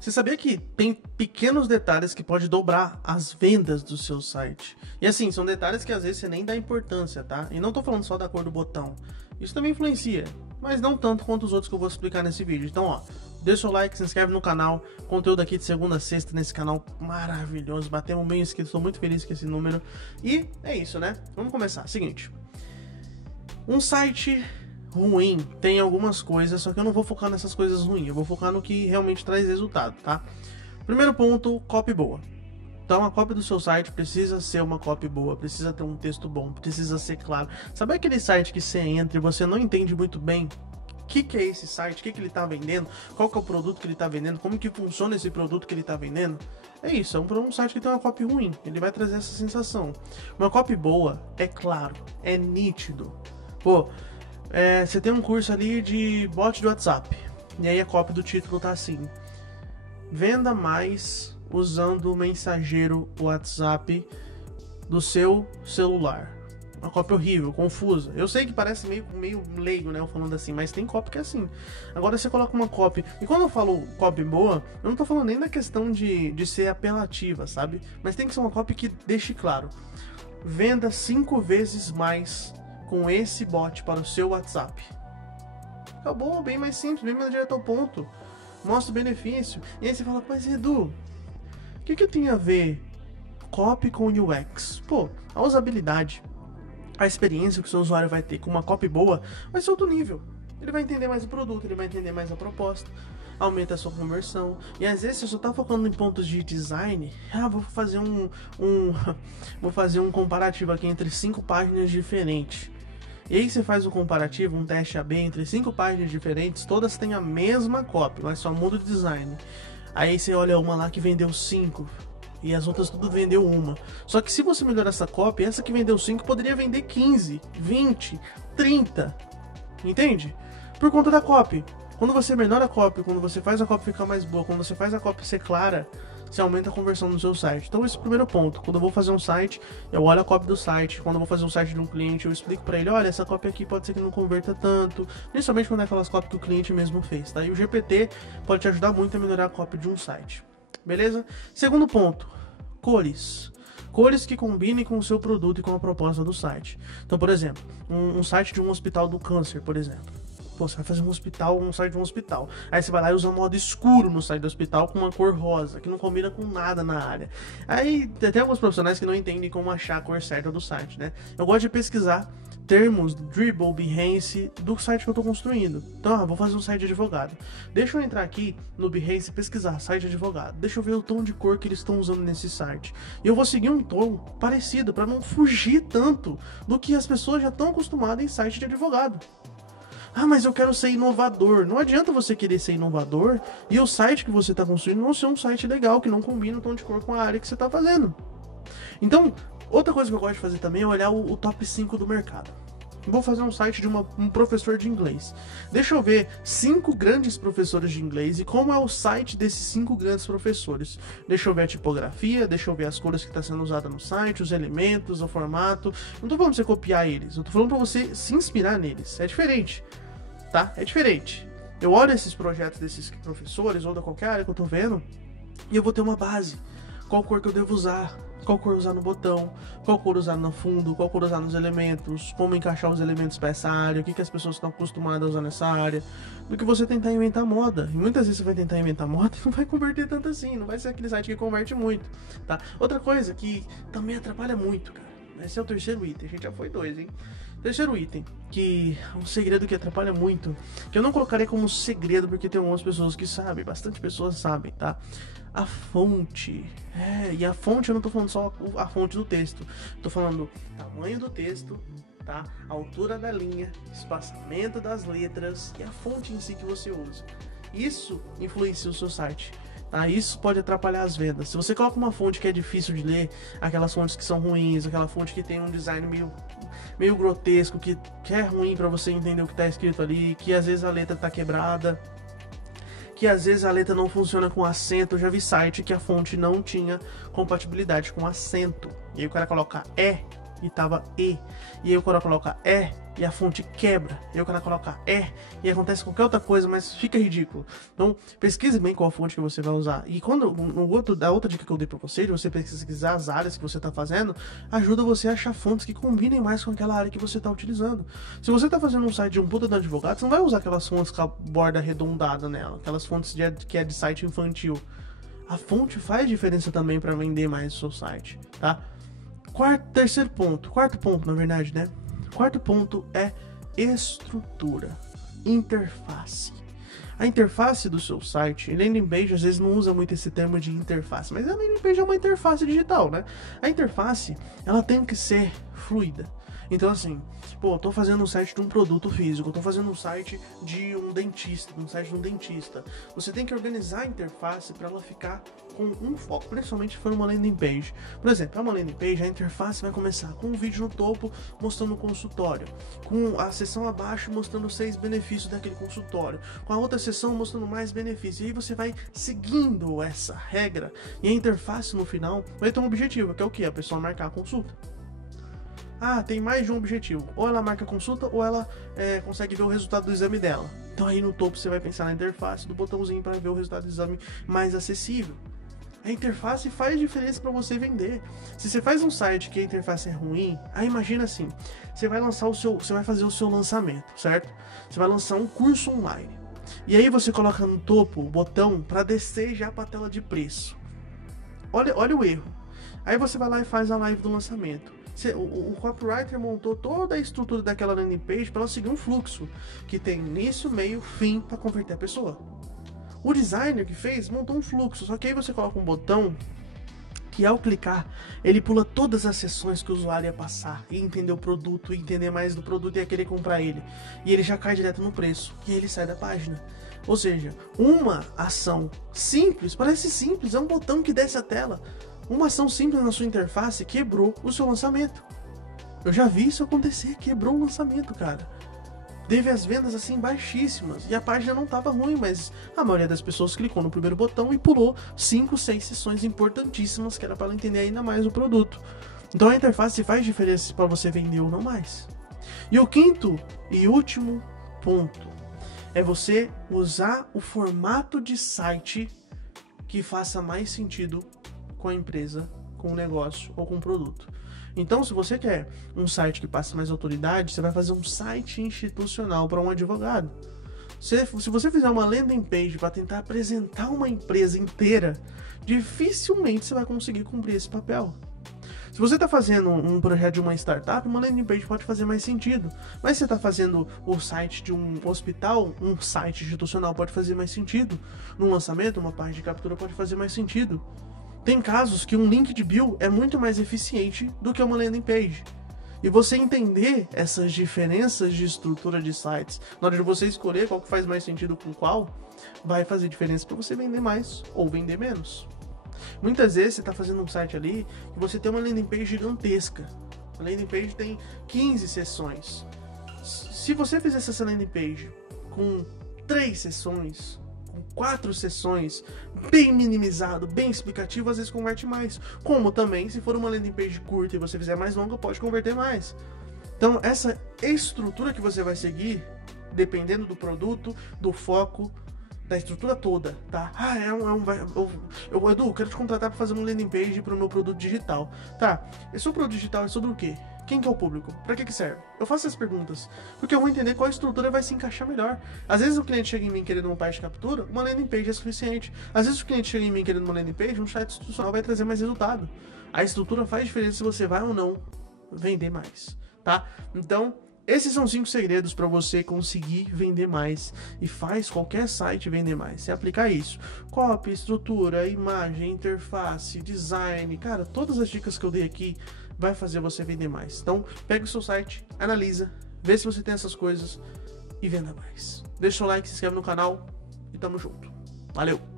Você sabia que tem pequenos detalhes que pode dobrar as vendas do seu site? E assim, são detalhes que às vezes você nem dá importância, tá? E não tô falando só da cor do botão. Isso também influencia, mas não tanto quanto os outros que eu vou explicar nesse vídeo. Então, ó, deixa o like, se inscreve no canal. Conteúdo aqui de segunda a sexta nesse canal maravilhoso. Batemos 1.000 inscritos, tô muito feliz com esse número. E é isso, né? Vamos começar. Seguinte. Um site ruim tem algumas coisas, só que eu não vou focar nessas coisas ruins, eu vou focar no que realmente traz resultado, tá? Primeiro ponto, copy boa. Então a copy do seu site precisa ser uma copy boa, precisa ter um texto bom, precisa ser claro. Sabe aquele site que você entra e você não entende muito bem o que é esse site, o que ele está vendendo, qual que é o produto que ele está vendendo, como que funciona esse produto que ele está vendendo? É isso, é um site que tem uma copy ruim, ele vai trazer essa sensação. Uma copy boa é claro, é nítido. Pô, você tem um curso ali de bot de WhatsApp, e aí a copy do título tá assim: venda mais usando o mensageiro WhatsApp do seu celular. Uma copy horrível, confusa. Eu sei que parece meio leigo, né, eu falando assim, mas tem copy que é assim. Agora você coloca uma copy, e quando eu falo copy boa, eu não tô falando nem da questão de ser apelativa, sabe? Mas tem que ser uma copy que deixe claro: venda 5 vezes mais com esse bot para o seu WhatsApp. Acabou, bem mais simples, bem mais direto ao ponto. Mostra o benefício. E aí você fala: mas Edu, o que tem a ver copy com UX? Pô, a usabilidade, a experiência que o seu usuário vai ter com uma copy boa vai ser outro nível. Ele vai entender mais o produto, ele vai entender mais a proposta, aumenta a sua conversão. E às vezes você só tá focando em pontos de design. Vou fazer vou fazer um comparativo aqui entre 5 páginas diferentes. E aí você faz um comparativo, um teste AB entre 5 páginas diferentes, todas têm a mesma copy, mas só muda o design. Aí você olha uma lá que vendeu 5 e as outras tudo vendeu uma. Só que se você melhorar essa copy, essa que vendeu 5 poderia vender 15, 20, 30. Entende? Por conta da copy. Quando você melhora a copy, quando você faz a copy ficar mais boa, quando você faz a copy ser clara, você aumenta a conversão no seu site. Então esse é o primeiro ponto. Quando eu vou fazer um site, eu olho a copy do site. Quando eu vou fazer um site de um cliente, eu explico para ele: olha, essa copy aqui pode ser que não converta tanto, principalmente quando é aquelas copy que o cliente mesmo fez, tá? E o GPT pode te ajudar muito a melhorar a copy de um site. Beleza? Segundo ponto, cores. Cores que combinem com o seu produto e com a proposta do site. Então, por exemplo, um site de um hospital do câncer, por exemplo. Pô, você vai fazer um site de um hospital. Aí você vai lá e usa um modo escuro no site do hospital com uma cor rosa, que não combina com nada na área. Aí tem alguns profissionais que não entendem como achar a cor certa do site, né? Eu gosto de pesquisar termos Dribble, Behance do site que eu tô construindo. Então, vou fazer um site de advogado. Deixa eu entrar aqui no Behance e pesquisar site de advogado. Deixa eu ver o tom de cor que eles estão usando nesse site. E eu vou seguir um tom parecido para não fugir tanto do que as pessoas já estão acostumadas em site de advogado. Mas eu quero ser inovador. Não adianta você querer ser inovador e o site que você está construindo não ser um site legal, que não combina o tom de cor com a área que você está fazendo. Então, outra coisa que eu gosto de fazer também é olhar o top 5 do mercado. Vou fazer um site de um professor de inglês. Deixa eu ver 5 grandes professores de inglês e como é o site desses 5 grandes professores. Deixa eu ver a tipografia, deixa eu ver as cores que está sendo usada no site, os elementos, o formato. Não tô falando pra você copiar eles, eu tô falando pra você se inspirar neles. É diferente, tá? É diferente. Eu olho esses projetos desses professores ou da qualquer área que eu tô vendo e eu vou ter uma base. Qual cor que eu devo usar? Qual cor usar no botão, qual cor usar no fundo, qual cor usar nos elementos, como encaixar os elementos para essa área, o que as pessoas estão acostumadas a usar nessa área, do que você tentar inventar moda. E muitas vezes você vai tentar inventar moda e não vai converter tanto assim, não vai ser aquele site que converte muito, tá? Outra coisa que também atrapalha muito, cara, esse é o terceiro item, a gente já foi 2, hein? Terceiro item, que é um segredo que atrapalha muito, que eu não colocarei como segredo porque tem algumas pessoas que sabem, bastante pessoas sabem, tá? A fonte. E a fonte eu não tô falando só a fonte do texto, tô falando tamanho do texto, tá? Altura da linha, espaçamento das letras e a fonte em si que você usa. Isso influencia o seu site. Isso pode atrapalhar as vendas. Se você coloca uma fonte que é difícil de ler, aquelas fontes que são ruins, aquela fonte que tem um design meio grotesco, que é ruim para você entender o que está escrito ali, que às vezes a letra está quebrada, que às vezes a letra não funciona com acento. Eu já vi site que a fonte não tinha compatibilidade com acento. E aí o cara coloca e tava E. E aí o cara coloca E e a fonte quebra. E aí o cara coloca E e acontece qualquer outra coisa, mas fica ridículo. Então, pesquise bem qual fonte que você vai usar. E quando a outra dica que eu dei pra você, de você pesquisar as áreas que você tá fazendo, ajuda você a achar fontes que combinem mais com aquela área que você tá utilizando. Se você tá fazendo um site de um puta de advogado, você não vai usar aquelas fontes com a borda arredondada nela, aquelas fontes que é de site infantil. A fonte faz diferença também para vender mais o seu site, tá? Quarto ponto, na verdade, né? Quarto ponto é estrutura, interface. A interface do seu site, landing page às vezes não usa muito esse termo de interface, mas a landing page é uma interface digital, né? A interface, ela tem que ser fluida. Então assim, pô, eu tô fazendo um site de um produto físico, eu tô fazendo um site de um dentista, Você tem que organizar a interface para ela ficar com um foco, principalmente se for uma landing page. Por exemplo, é uma landing page, a interface vai começar com um vídeo no topo mostrando o consultório, com a seção abaixo mostrando 6 benefícios daquele consultório, com a outra seção mostrando mais benefícios. E aí você vai seguindo essa regra e a interface no final vai ter um objetivo, que é o que? A pessoa marcar a consulta. Ah, tem mais de um objetivo. Ou ela marca a consulta, ou ela consegue ver o resultado do exame dela. Então aí no topo você vai pensar na interface do botãozinho para ver o resultado do exame mais acessível. A interface faz diferença para você vender. Se você faz um site que a interface é ruim, aí imagina assim, você vai fazer o seu lançamento, certo? Você vai lançar um curso online. E aí você coloca no topo o botão para descer já para a tela de preço. Olha o erro. Aí você vai lá e faz a live do lançamento. O copywriter montou toda a estrutura daquela landing page para ela seguir um fluxo que tem início, meio, fim para converter a pessoa. O designer que fez montou um fluxo, só que aí você coloca um botão que ao clicar ele pula todas as sessões que o usuário ia passar e entender o produto, entender mais do produto e ia querer comprar ele. E ele já cai direto no preço e aí ele sai da página. Ou seja, uma ação simples, parece simples, é um botão que desce a tela. Uma ação simples na sua interface quebrou o seu lançamento. Eu já vi isso acontecer, quebrou o lançamento, cara. Teve as vendas assim baixíssimas e a página não estava ruim, mas a maioria das pessoas clicou no primeiro botão e pulou 5, 6 sessões importantíssimas que era para ela entender ainda mais o produto. Então a interface faz diferença para você vender ou não mais. E o quinto e último ponto é você usar o formato de site que faça mais sentido com a empresa, com o negócio ou com o produto. Então, se você quer um site que passe mais autoridade, você vai fazer um site institucional para um advogado. Se você fizer uma landing page para tentar apresentar uma empresa inteira, dificilmente você vai conseguir cumprir esse papel. Se você está fazendo um projeto de uma startup, uma landing page pode fazer mais sentido. Mas se você está fazendo o site de um hospital, um site institucional pode fazer mais sentido. Num lançamento, uma página de captura pode fazer mais sentido. Tem casos que um link de bio é muito mais eficiente do que uma landing page. E você entender essas diferenças de estrutura de sites, na hora de você escolher qual que faz mais sentido com qual, vai fazer diferença para você vender mais ou vender menos. Muitas vezes você está fazendo um site ali e você tem uma landing page gigantesca. A landing page tem 15 sessões. Se você fizesse essa landing page com 3 sessões, com 4 sessões, bem minimizado, bem explicativo, às vezes converte mais. Como também, se for uma landing page curta e você fizer mais longa, pode converter mais. Então, essa estrutura que você vai seguir, dependendo do produto, do foco, da estrutura toda, tá? Edu, eu quero te contratar para fazer uma landing page para o meu produto digital. Tá, esse seu produto digital é sobre o quê? Quem que é o público? Para que serve? Eu faço essas perguntas, porque eu vou entender qual estrutura vai se encaixar melhor. Às vezes o cliente chega em mim querendo uma página de captura, uma landing page é suficiente. Às vezes o cliente chega em mim querendo uma landing page, um site institucional vai trazer mais resultado. A estrutura faz diferença se você vai ou não vender mais, tá? Então, esses são 5 segredos para você conseguir vender mais e faz qualquer site vender mais. Se aplicar isso, copy, estrutura, imagem, interface, design, cara, todas as dicas que eu dei aqui vai fazer você vender mais. Então, pega o seu site, analisa, vê se você tem essas coisas e venda mais. Deixa o like, se inscreve no canal e tamo junto. Valeu!